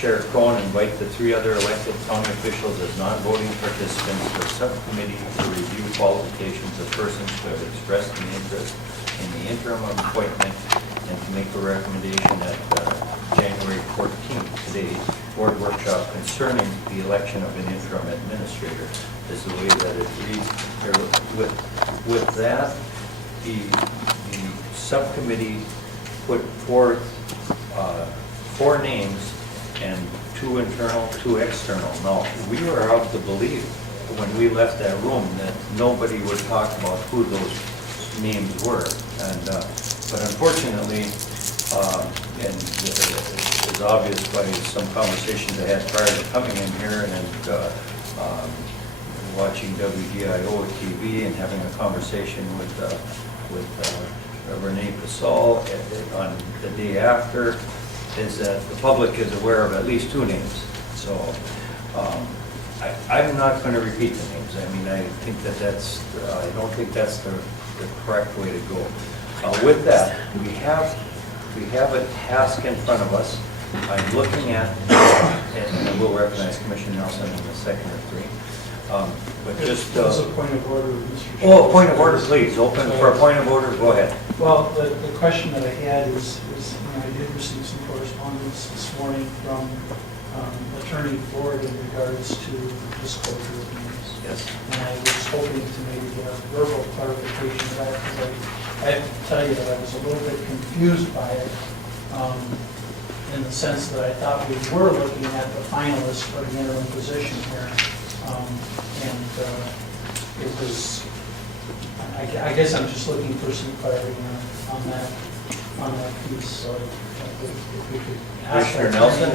Chair Cohen invite the three other elected county officials as non-voting participants to a subcommittee to review qualifications of persons who have expressed an interest in the interim appointment and to make a recommendation at January 14th, today's board workshop concerning the election of an interim administrator is the way that it reads here. With that, the subcommittee put forth 4 names and 2 internal, 2 external. Now, we were of the belief when we left that room that nobody would talk about who those names were. And but unfortunately, and it was obvious by some conversations I had prior to coming in here and watching WGIO TV and having a conversation with Renee Pasal on the day after, is that the public is aware of at least 2 names. So I'm not going to repeat the names. I mean, I think that that's, I don't think that's the correct way to go. With that, we have a task in front of us. I'm looking at, and I will recognize Commissioner Nelson in a second or 3. But just a point of order, Mr. Chair. Oh, a point of order, please. Open for a point of order. Go ahead. Well, the question that I had is I did receive some correspondence this morning from Attorney Ford in regards to disclosure of names. Yes. And I was hoping to maybe get a verbal clarification of that, because I have to tell you that I was a little bit confused by it, in the sense that I thought we were looking at the finalists for the interim position here. It was, I guess I'm just looking for some clarity on that piece. So if we could ask Commissioner Nelson,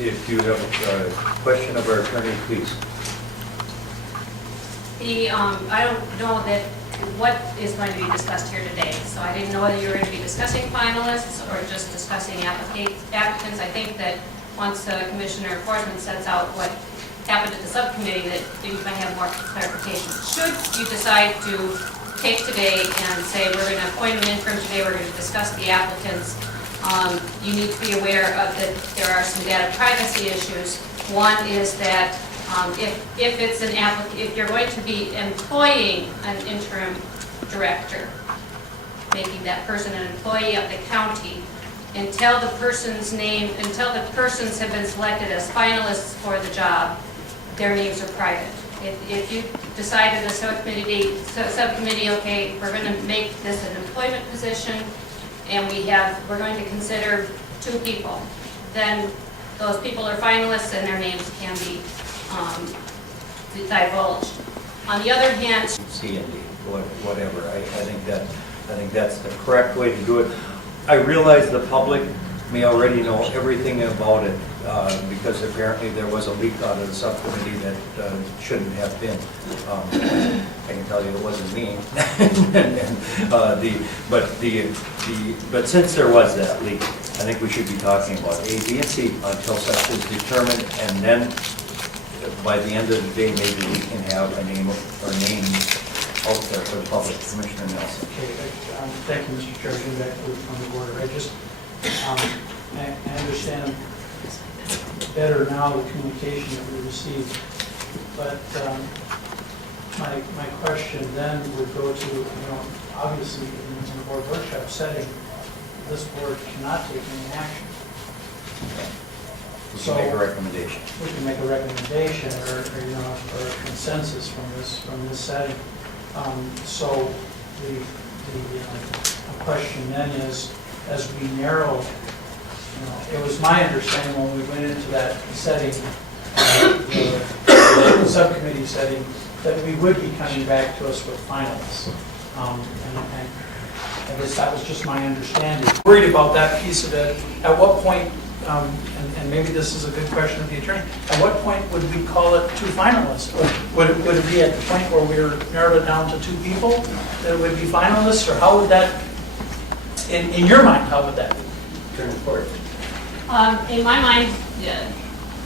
if you have a question of our attorney, please. I don't know that what is going to be discussed here today, so I didn't know whether you were going to be discussing finalists or just discussing applicants. I think that once Commissioner Forsman sets out what happened at the subcommittee, that you might have more clarification. Should you decide to take today and say we're going to appoint an interim today, we're going to discuss the applicants, you need to be aware of that there are some data privacy issues. One is that if you're going to be employing an interim director, making that person an employee of the county, until the persons have been selected as finalists for the job, their names are private. If you decide in the subcommittee, okay, we're going to make this an employment position, and we're going to consider 2 people, then those people are finalists and their names can be divulged. On the other hand, C and D, whatever. I think that's the correct way to do it. I realize the public may already know everything about it because apparently there was a leak out of the subcommittee that shouldn't have been. I can tell you it wasn't me. But since there was that leak, I think we should be talking about A, B, and C until such is determined, and then by the end of the day, maybe we can have a name or names out there for the public. Commissioner Nelson. Okay, thank you, Mr. Chair. Getting back to the order, I just I understand better now the communication that we received, but my question then would go to, obviously in the board workshop setting, this board cannot take any action. We can make a recommendation. We can make a recommendation or a consensus from this setting. So the question then is, as we narrow, it was my understanding when we went into that setting, the subcommittee setting, that we would be coming back to us with finalists. And I guess that was just my understanding. Worried about that piece of it. At what point, and maybe this is a good question of the attorney, at what point would we call it 2 finalists? Would it be at the point where we're narrowed it down to 2 people that would be finalists, or how would that, in your mind, how would that be? Turn forward. in my mind,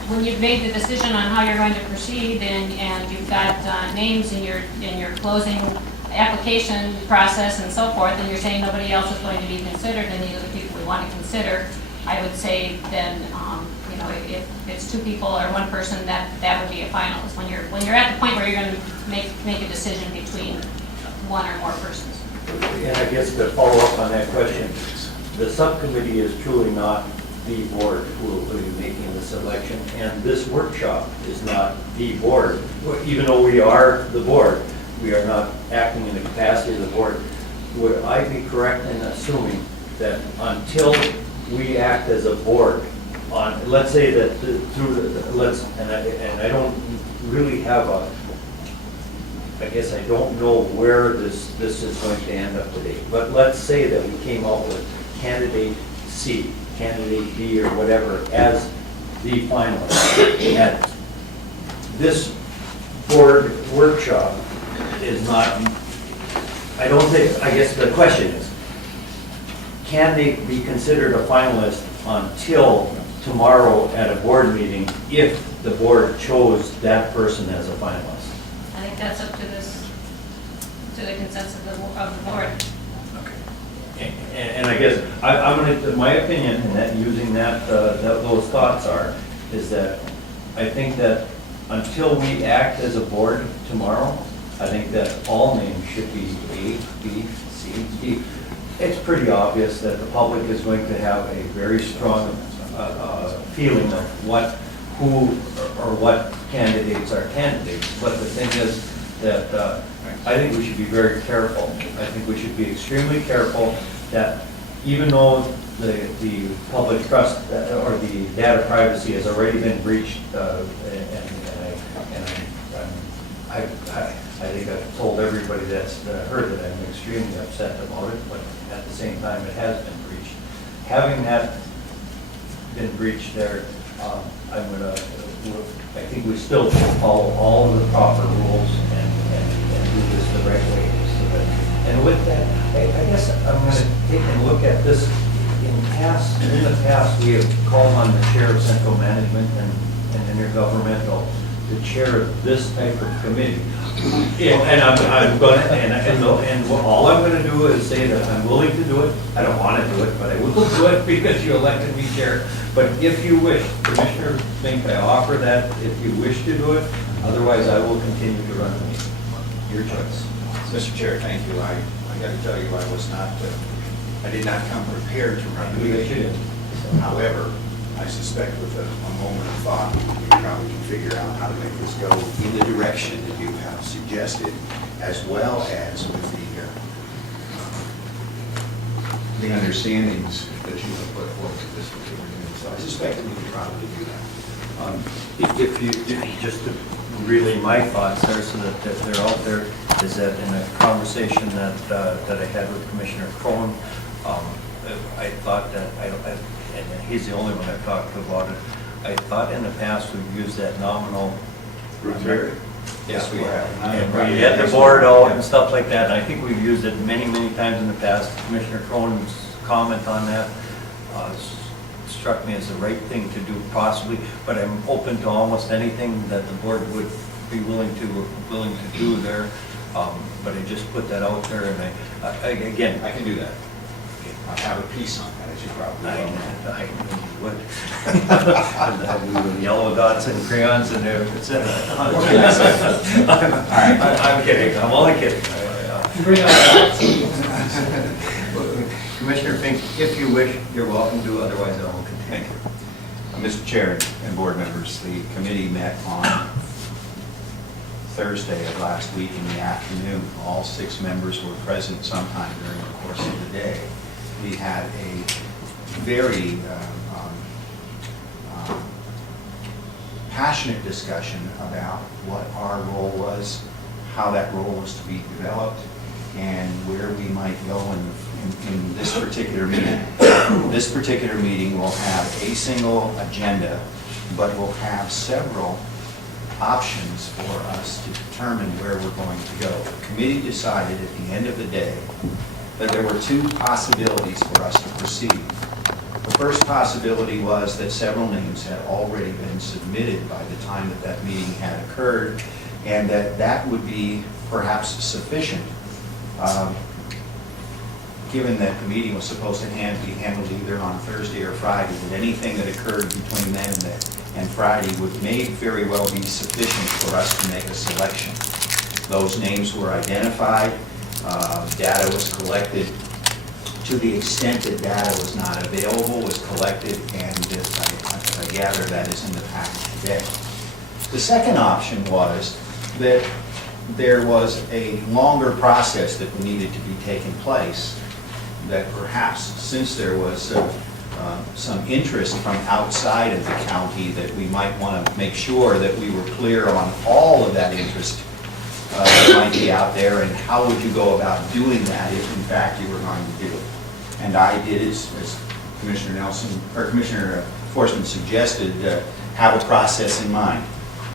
when you've made the decision on how you're going to proceed and you've got names in your closing application process and so forth, and you're saying nobody else is going to be considered and these are the people we want to consider, I would say then, if it's two people or one person, that would be a finalist. When you're at the point where you're going to make a decision between one or more persons. And I guess to follow up on that question, the subcommittee is truly not the board who will be making the selection, and this workshop is not the board. Even though we are the board, we are not acting in the capacity of the board. Would I be correct in assuming that until we act as a board on, let's say that I don't really have I guess I don't know where this is going to end up today, but let's say that we came out with candidate C, candidate B, or whatever as the finalist. And this board workshop is not, I don't think, I guess the question is, can they be considered a finalist until tomorrow at a board meeting if the board chose that person as a finalist? I think that's up to the consensus of the board. Okay. And I guess, I'm gonna, my opinion, and that using those thoughts is that I think that until we act as a board tomorrow, I think that all names should be A, B, C, D. It's pretty obvious that the public is going to have a very strong feeling of who or what candidates are candidates. But the thing is that I think we should be very careful. I think we should be extremely careful that even though the public trust or the data privacy has already been breached, I think I've told everybody that's heard that I'm extremely upset about it, but at the same time, it has been breached. Having that been breached there, I think we still should follow all of the proper rules and do this the right way. And with that, I guess I'm going to take a look at this. In the past, we have called on the chair of central management and intergovernmental to chair this type of committee. And I'm going to, and all I'm going to do is say that I'm willing to do it. I don't want to do it, but I will do it because you elected me chair. But if you wish, Commissioner Fink, I offer that if you wish to do it. Otherwise, I will continue to run the meeting. Your choice. Mr. Chair, thank you. I got to tell you, I did not come prepared to run the meeting. However, I suspect with a moment of thought, we probably can figure out how to make this go in the direction that you have suggested, as well as with the understandings that you have put forth at this particular meeting. So I suspect that we can probably do that. If you just to relay my thoughts there, so that they're out there, is that in a conversation that I had with Commissioner Crone, I thought that and he's the only one I've talked to about it. I thought in the past we've used that nominal. Yes, we have. And we had the board out and stuff like that, and I think we've used it many, many times in the past. Commissioner Cronin's comment on that struck me as the right thing to do possibly, but I'm open to almost anything that the board would be willing to do there. But I just put that out there, and I can do that. I have a piece on that, as you probably know. I would. With yellow dots and crayons and everything. I'm kidding. I'm only kidding. Commissioner Fink, if you wish, you're welcome to. Otherwise, I will continue. Mr. Chair and board members, the committee met on Thursday of last week in the afternoon. All 6 members were present sometime during the course of the day. We had a very passionate discussion about what our role was, how that role was to be developed, and where we might go in this particular meeting. This particular meeting will have a single agenda, but will have several options for us to determine where we're going to go. The committee decided at the end of the day that there were 2 possibilities for us to proceed. The first possibility was that several names had already been submitted by the time that that meeting had occurred, and that would be perhaps sufficient given that the meeting was supposed to be handled either on Thursday or Friday, that anything that occurred between then and Friday may very well be sufficient for us to make a selection. Those names were identified, data was collected. To the extent that data was not available, was collected, and I gather that is in the package today. The second option was that there was a longer process that needed to be taking place, that perhaps since there was some interest from outside of the county, that we might want to make sure that we were clear on all of that interest that might be out there, and how would you go about doing that if in fact you were going to do it. And I did, as Commissioner Nelson, or Commissioner Forsman suggested, have a process in mind.